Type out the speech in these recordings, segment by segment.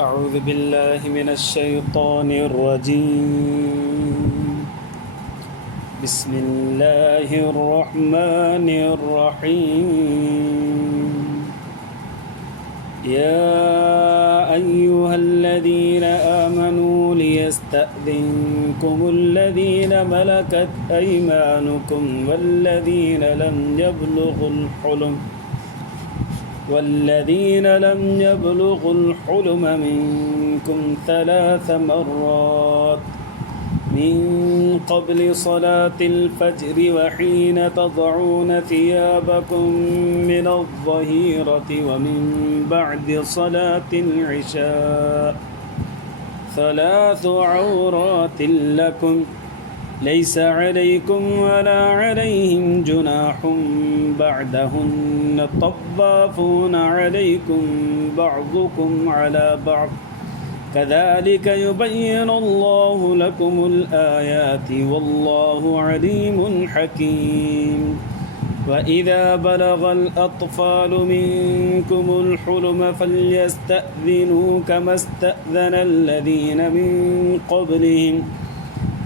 أعوذ بالله من الشيطان الرجيم. بسم الله الرحمن الرحيم. يا أيها الذين آمنوا ليستأذنكم الذين ملكت أيمانكم والذين لم يبلغوا الحلم منكم 3 مرات من قبل صلاة الفجر وحين تضعون ثيابكم من الظهيرة ومن بعد صلاة العشاء 3 عورات لكم ليس عليكم ولا عليهم جناح بعدهن طوافون عليكم بعضكم على بعض كذلك يبين الله لكم الآيات والله عليم حكيم. وإذا بلغ الأطفال منكم الحلم فليستأذنوا كما استأذن الذين من قبلهم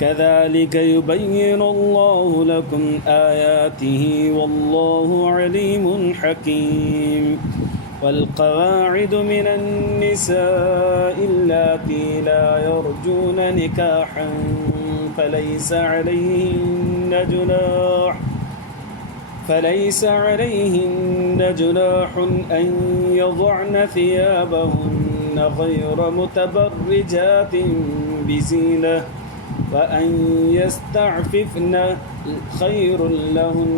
كذلك يبين الله لكم آياته والله عليم حكيم. والقواعد من النساء اللاتي لا يرجون نكاحا فليس عليهن جناح أن يضعن ثيابهن غير متبرجات بزينة وأن يستعففن خير لهن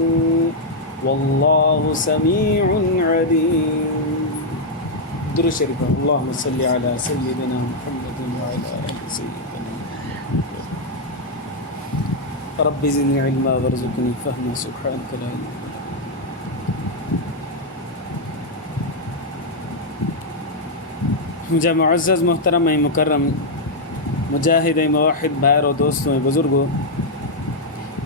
والله سميع عليم. درود شريف. اللهم صل على سيدنا محمد وعلى آل سيدنا رب زدني علما وارزقني فهما سبحانك لا علم मुझे मुअज़्ज़ज़ मोहतरम ऐं मुकर्रम मुजाहिद ऐं मुवाहिद भाइरो दोस्तों ऐं बुज़ुर्गो,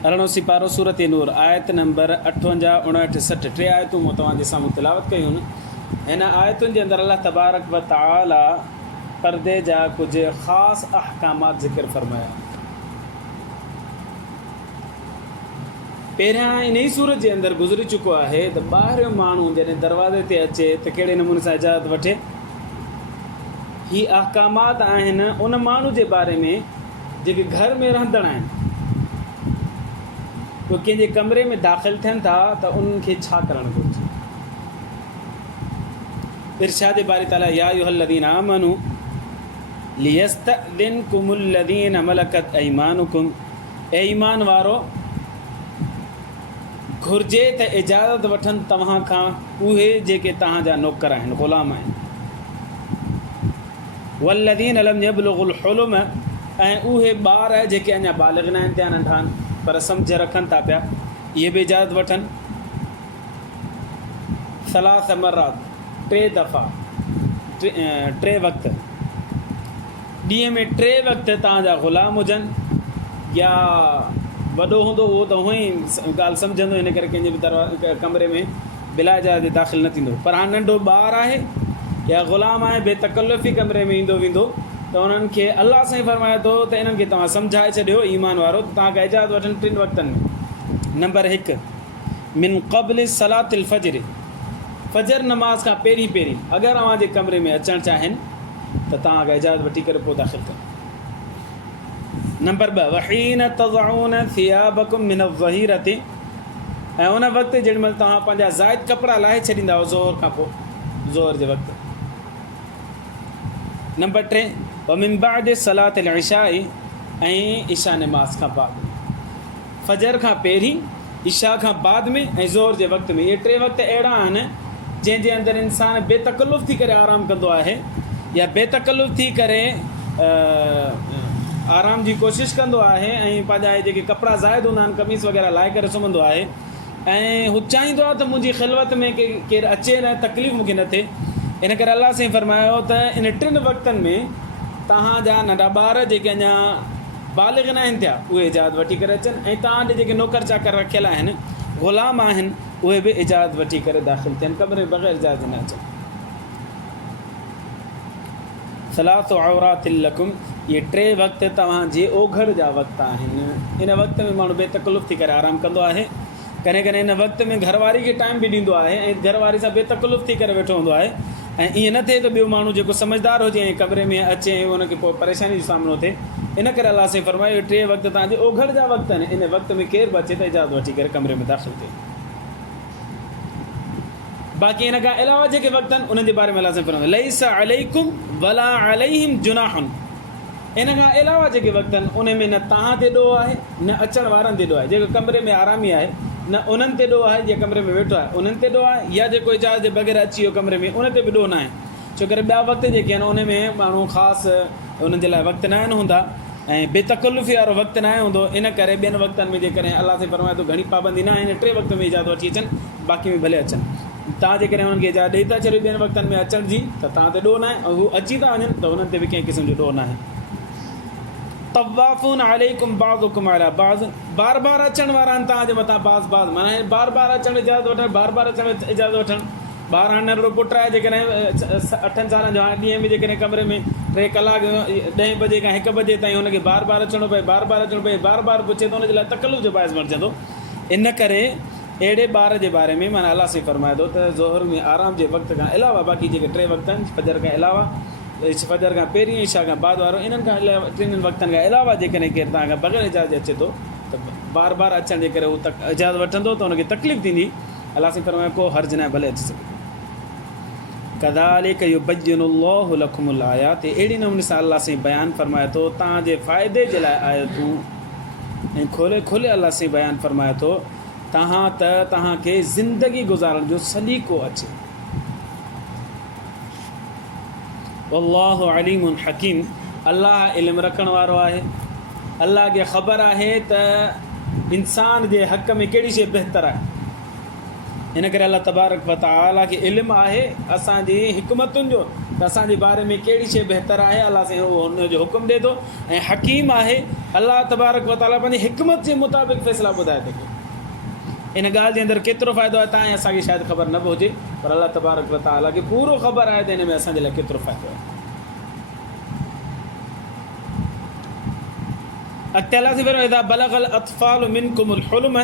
11 सिपारो सूरत नूर आयत नंबर 58, 59, 60 टे आयतूं मूं तव्हांजे साम्हूं तिलावत कयूं। हिन आयतुनि जे अंदरि अल्लाह तबारक व तआला पर्दे जा कुझु ख़ासि अहकामात ज़िक्र फरमाया। पहिरियां इन ई सूरत जे अंदरि गुज़री चुको आहे त ॿाहिरियों माण्हू जॾहिं दरवाज़े ते अचे त कहिड़े नमूने सां इजाज़त वठे। ही अहकामात आहिनि उन माण्हू जे बारे में जेके घर में रहंदड़ आहिनि, उहे कंहिंजे कमरे में दाख़िल थियनि था त उन्हनि खे छा करणु घुरिजे। इरशाद बारी ताला या अय्युहल्लज़ीना आमनू लियस्तअज़िनकुमुल्लज़ीना मलकत अयमानुकुम, ए ईमान वारो घुरिजे त इजाज़त वठनि तव्हां खां उहे जेके तव्हांजा नौकर आहिनि, ग़ुलाम आहिनि। वल्लज़ीन लम यबलुगुल हुलुम, ऐं उहे ॿार जेके अञा बालिग़ न आहिनि, थिया नंढा आहिनि पर सम्झ रखनि था पिया, इहे बि इजाज़त वठनि। 3 मरात 3 दफ़ा 3 वक़्त, ॾींहं में 3 वक़्त तव्हांजा ग़ुलाम हुजनि, या वॾो हूंदो उहो त हूअं ई ॻाल्हि सम्झंदो, हिन करे कंहिंजे बि कमरे में बिला इजाज़त दाख़िल न थींदो। पर हाणे नंढो ॿारु आहे या ग़ुलाम आहे, बेतकल्लुफ़ी कमरे में ईंदो वेंदो त उन्हनि खे अलाह साईं फरमाए थो त इन्हनि खे तव्हां सम्झाए छॾियो ईमान वारो, त तव्हांखे इजाज़त वठनि 3 वक़्तनि में। नंबर 1 मिन क़ब्ल सलातिल फ़ज्र, फ़जर नमाज़ खां पहिरीं अगरि अव्हांजे कमरे में अचणु चाहिनि त तव्हांखे इजाज़त वठी करे पोइ दाख़िल कनि। नंबर 2 वहीन तज़ऊन थियाबकुम मिन ज़हीरति, ऐं उन वक़्तु जेॾीमहिल तव्हां पंहिंजा ज़ाइद कपिड़ा लाहे छॾींदा हो ज़ोहर खां पोइ, ज़ोहर जे वक़्तु। नंबर 3 वमिन बाद सलातिल इशाई, ऐं इशा नमाज़ खां बाद, फ़जर खां पहिरीं, इशा खां बाद में ऐं ज़ोहर जे वक़्त में। इहे 3 वक़्त अहिड़ा आहिनि जंहिंजे अंदरि इंसानु बेतकल्लुफ़ थी करे आराम कंदो आहे, या बेतकल्लुफ़ थी करे आराम जी कोशिशि कंदो आहे, ऐं पंहिंजा जेके कपिड़ा ज़ाइद हूंदा आहिनि कमीज़ वग़ैरह लाहे करे सुम्हंदो आहे, ऐं हू चाहींदो आहे त मुंहिंजी ख़िलवत में केरु अचे न, तकलीफ़ मूंखे न थिए। इन करे अलाह साईं फरमायो त इन 3 वक़्तनि में तव्हांजा नंढा ॿार जेके अञा बालिग़ न आहिनि थिया उहे इजाज़त वठी करे अचनि, ऐं तव्हां ॾे जेके नौकर चाकर रखियल आहिनि, ग़ुलाम आहिनि, उहे बि इजाज़त वठी करे दाख़िल थियनि, कमरे बग़ैर इजाज़त न अचनि। सलासु औरातिल लकुम, ये 3 वक़्त तव्हांजे ओघड़ जा वक़्त आहिनि। इन वक़्त में माण्हू बेतकल्लुफ़ थी करे आराम कंदो आहे। कॾहिं कॾहिं इन वक़्त में घरवारी खे टाइम बि ॾींदो आहे ऐं घरवारी सां बेतकल्लुफ़ थी करे वेठो हूंदो आहे। ऐं ईअं न थिए त ॿियो माण्हू जेको समझदार हुजे ऐं कमरे में अचे ऐं उनखे पोइ परेशानी जो सामिनो थिए। इन करे अलाह साईं फरमायो 3 वक़्त तव्हांजे ओघड़ जा वक़्त आहिनि। इन वक़्त में केरु बि अचे त इजाज़त वठी करे कमरे में दाख़िल थिए। बाक़ी इन खां अलावा जेके वक़्त आहिनि उन्हनि जे बारे में अलाह साईं फरमायो लैसा अलैकुम वला अलैहिम जुनाहुन। इन खां अलावा जेके वक़्त आहिनि उन में न तव्हां ते ॾोह आहे न अचण वारनि ते ॾोह आहे। जेको कमरे में आरामी आहे न उन्हनि ते ॾोह आहे, जे कमरे में वेठो आहे उन्हनि ते ॾोह आहे, या जेको इजाज़त जे बग़ैर अची वियो कमरे में उन ते बि ॾोह न आहे। छो करे ॿिया वक़्त जेके आहिनि उन में माण्हू ख़ासि उन्हनि जे लाइ वक़्तु न आहिनि हूंदा ऐं बेतकल्लुफ़ी वारो वक़्तु न आहे हूंदो। इन करे ॿियनि वक़्तनि में जेकॾहिं अलाह साईं फरमाए थो घणी पाबंदी न आहिनि, 3 वक़्त में इजाज़त वठी अचनि, बाक़ी में भले अचनि। तव्हां जेकॾहिं हुननि खे इजाज़त ॾेई था छॾियो ॿियनि वक़्तनि में अचण जी त तव्हां ते ॾोह न आहे, ऐं हू अची था वञनि त हुननि ते बि कंहिं क़िस्म जो ॾोह न आहे। तवाफ़ून अलैकुम बाज़ुकुम अला बाज़, बार बार अचण वारा आहिनि तव्हांजे मथां बाज़ माना बार बार अचणु इजाज़त वठणु, बार बार अचणु इजाज़त वठणु। ॿार हाणे नंढड़ो पुटु आहे जेकॾहिं 8 सालनि जो, हाणे ॾींहं में जेकॾहिं कमरे में 3 कलाक 10 बजे खां 1 बजे ताईं हुनखे बार बार अचिणो पए, बार बार अचिणो पए, बार बार पुछे त हुनजे लाइ तकल्लुफ़ जो बाहिस बणिजंदो। इन करे अहिड़े ॿार जे बारे में माना अलाह साईं फरमाए थो त ज़ोहर में आराम जे वक़्त खां अलावा बाक़ी जेके 3 वक़्त आहिनि, फजर खां अलावा, फजर खां पहिरीं, इशा खां बाद वारो, इन्हनि खां अलावा 3 वक़्तनि खां अलावा जेकॾहिं केरु तव्हां खां बग़ैर इजाज़त अचे थो त बार बार अचण जे करे हू इजाज़त वठंदो त हुनखे तकलीफ़ थींदी। अलाह साईं फरमाए को हर्ज न आहे, भले अची सघे। कज़ालिक युबय्यिनुल्लाहु लकुमुल आयात, अहिड़ी नमूने सां अलाह साईं बयानु फरमाए थो तव्हांजे फ़ाइदे जे लाइ आयतूं, ऐं खोले खोले अलाह साईं बयानु फरमाए थो तव्हांखे ज़िंदगी गुज़ारण जो सलीक़ो अचे। वल्लाहु अलीमुन हकीम, अलाह इल्मु रखण वारो आहे। अलाह खे ख़बर आहे त इंसान जे हक़ में कहिड़ी शइ बहितर आहे। इन करे अलाह तबारक व तआला खे इल्मु आहे असांजी हिकमतुनि जो त असांजे बारे में कहिड़ी शइ बहितर आहे। अलाह साईं हुनजो हुकुम ॾिए थो ऐं हकीम आहे। अलाह तबारक व तआला पंहिंजी हिकमत जे मुताबिक़ फ़ैसिला ॿुधाए थो। इन ॻाल्हि जे अंदरि केतिरो फ़ाइदो आहे तव्हां ऐं असांखे शायदि ख़बर न बि हुजे, पर अलाह तबारक व तआला खे पूरो ख़बर आहे त हिन में असांजे लाइ केतिरो फ़ाइदो आहे। अॻिते अलाह साईं फरमाए इज़ा बलगल अत्फ़ालु मिनकुमुल हुल्म,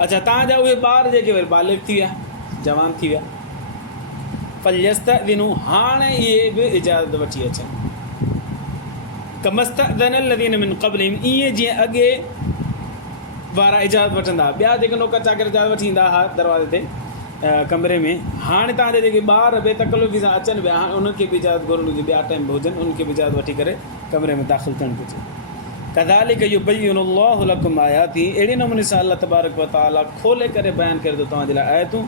अच्छा तव्हांजा उहे ॿार जेके वरी बालिग़ थी विया, जवान थी विया, फल्यस्तअज़िनू, हाणे इहे बि इजाज़त वठी अचनि। कमस्तअज़नल लज़ीन मिन क़ब्लिहिम, ईअं जीअं अॻे वारा इजाज़त वठंदा, ॿिया जेके नौकर चाकर इजाज़त वठी ईंदा हुआ दरवाज़े ते कमरे में, हाणे तव्हांजा जेके ॿार बेतकल्लुफ़ी सां अचनि पिया, हाणे उन्हनि खे बि इजाज़त घुरणी हुजे, ॿिया टाइम बि हुजनि, उन्हनि खे बि इजाज़त वठी करे कमरे में दाख़िल थियणु घुरिजे। कज़ालिक युबय्यिनुल्लाहु लकुम आयाति, अहिड़े नमूने सां अलाह तबारक व तआला खोले करे बयानु करे थो तव्हांजे लाइ आयतूं।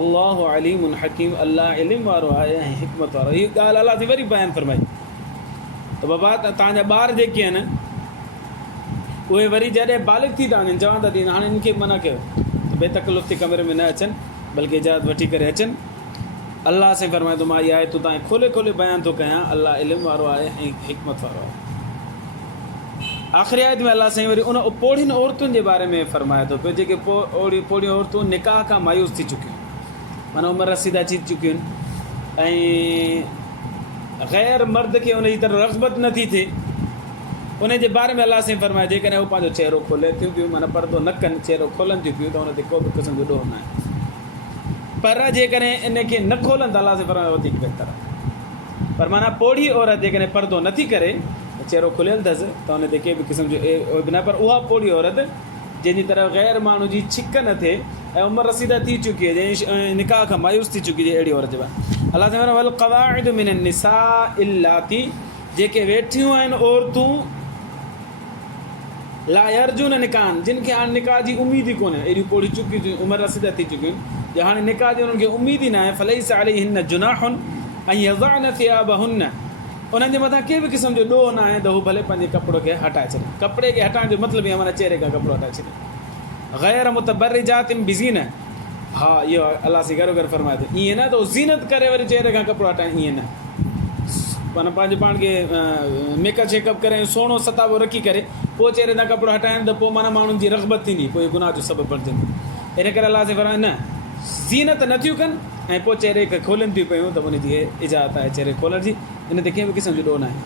अल्लाहु अलीमुन हकीम, अलाह इल्मु वारो आहे ऐं हिकमत वारो। हीअ ॻाल्हि अलाह सां वरी बयानु फरमाई त बाबा तव्हांजा ॿार जेके आहिनि उहे वरी जॾहिं बालिग़ थी था वञनि, जवान था थी वञनि, हाणे इन्हनि खे मना कयो त बेतकल्लुफ़ थी कमरे में न अचनि, बल्कि इजाज़त वठी करे अचनि। अलाह साईं फरमाए थो मां इहा आयतूं तव्हांखे खोले खोले बयानु थो कयां। अलाह इल्मु वारो आहे ऐं हिकमत वारो आहे। आख़िरी आयत में अलाह साईं वरी उन पोड़ियुनि औरतुनि जे बारे में फरमाए थो पियो जेके पोड़ियूं औरतूं निकाह खां मायूस थी चुकियूं, माना उमिरि रसीदा थी चुकियूं आहिनि ऐं ग़ैर मर्द खे उनजी तरफ़ रग़बत नथी थिए। उन जे बारे में अलाह साईं फरमाए जेकॾहिं हू पंहिंजो चहिरो खोले थियूं पियूं, माना पर्दो न कनि, चहिरो खोलनि थियूं पियूं, त हुन ते को बि क़िस्म जो ॾोह न आहे। पर जेकॾहिं इनखे न खोलनि त अलाह साईं फरमाए वधीक बहितर आहे। पर माना पोड़ी औरत जेकॾहिं पर्दो नथी करे, चहिरो खुलियल अथसि, त हुन ते के बि क़िस्म जो न, पर उहा पोड़ी औरत जंहिंजी तरफ़ ग़ैर माण्हू जी छिक न थिए ऐं उमिरि रसीदा थी चुकी आहे, जंहिं निकाह खां मायूस थी चुकी आहे, अहिड़ी औरत जे बारे में अलाह साईं वल क़वाइदु मिन निसाइ इल्लाती, जेके वेठियूं आहिनि औरतूं ला यर्जुन निकाहन, जिन खे हाणे निकाह जी उमेद ई कोन्हे, एॾियूं पोड़ी चुकियूं थियूं, उमिरि रसीदा थी चुकियूं आहिनि, जो हाणे निकाह जी उन्हनि खे उमेद ई न आहे। फलैसा अलैहिन जुनाहुन अन यज़अन थियाबहुन, उन्हनि जे मथां कंहिं बि क़िस्म जो ॾोह न आहे त हू भले पंहिंजे कपिड़ो खे हटाए छॾे। कपिड़े खे हटाइण जो मतिलबु इहो माना चहिरे खां कपिड़ो हटाए छॾे। ग़ैर मुतबर्रिजातिन बिज़ीन, हा इहो अलाह साईं गरो गरु फरमाए थो, ईअं न त ज़ीनत करे वरी चहिरे खां कपिड़ो हटाइनि, ईअं न, माना पंहिंजे पाण खे मेकअप शेकअप करे सुहिणो सताबो रखी करे पोइ चहिरे खां कपिड़ो हटाइनि त पोइ माना माण्हुनि जी रग़बत थींदी, पोइ गुनाह जो सबबु बणिजंदो। इन करे अलाह साईं फरमाए न, ज़ीनत नथियूं कनि ऐं पोइ चहिरे खे खोलनि थियूं पियूं त उनजी इजाज़त आहे चहिरे खोलण जी, इन ते कंहिं बि क़िस्म जो ॾोह न आहे।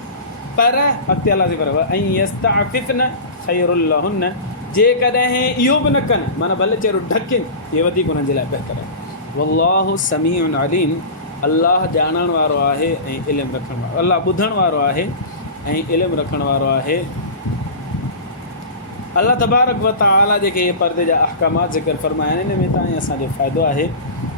पर अॻिते अलाह जी पर ऐं यस्तअफ़िफ़्न ख़ैरुल लहुन्न, जेकॾहिं इहो बि न कनि, माना भले चहिरो ढकनि, इहे वधीक उन्हनि जे लाइ बहितर आहे। वल्लाहु समीउन अलीम, अलाह ॼाणण वारो आहे ऐं इल्मु रखण वारो, अलाह ॿुधण वारो आहे ऐं इल्मु रखण वारो आहे। अल्लाह तबारक व तआला जेके इहे परदे जा अहकामात ज़िक्र फ़रमाया आहिनि, इन में ताईं असांजो फ़ाइदो आहे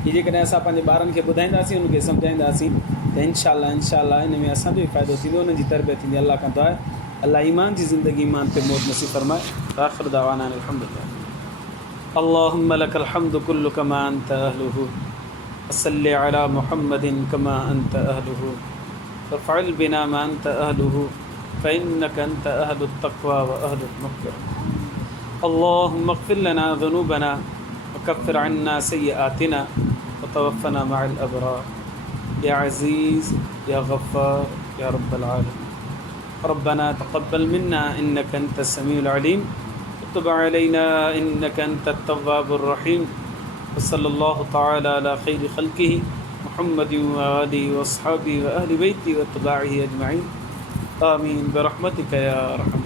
कि जेकॾहिं असां पंहिंजे ॿारनि खे ॿुधाईंदासीं, उनखे सम्झाईंदासीं, त इंशाअल्लाह इन में असांजो ई फ़ाइदो थींदो, उन्हनि जी तरबियत थींदी। अल्लाह खां दुआ आहे अल्लाह ईमान जी ज़िंदगी, ईमान ते मौत नसीब फ़रमाए। आख़िर दावाना अल्हम्दुलिल्लाह। अल्लाहुम्मा लकल हम्दु कुल्लु कमा अंत अहलुहु, वसल्लि अला मुहम्मदिन कमा अंत अहलुहु, फफ़अल बिना मा अंत अहलुहु, फ़इन्नका अंत अहलुत तक़वा व अहलुल मग़फ़िरह। अल्लाहुम्मा अग़फ़िर लना ज़ुनूबना वकफ़िर अन्ना सय्यिआतिना वतवफ़्फ़ना मअल अबरार, या अज़ीज़ या गफ़्फ़ार या रब्बल आलमीन। रब्बना तक़ब्बल मिन्ना इन्नका अंतस समीउल अलीम, वतुब अलैना इन्नका अंतत तव्वाबुर रहीम। वसल्लल्लाहु तआला अला खैरि ख़ल्क़िही मुहम्मदिन व आलिहि व अस्हाबिही व अहलि बैतिही व अत्बाइही अजमईन। आमीन बिरहमतिका या अरहम।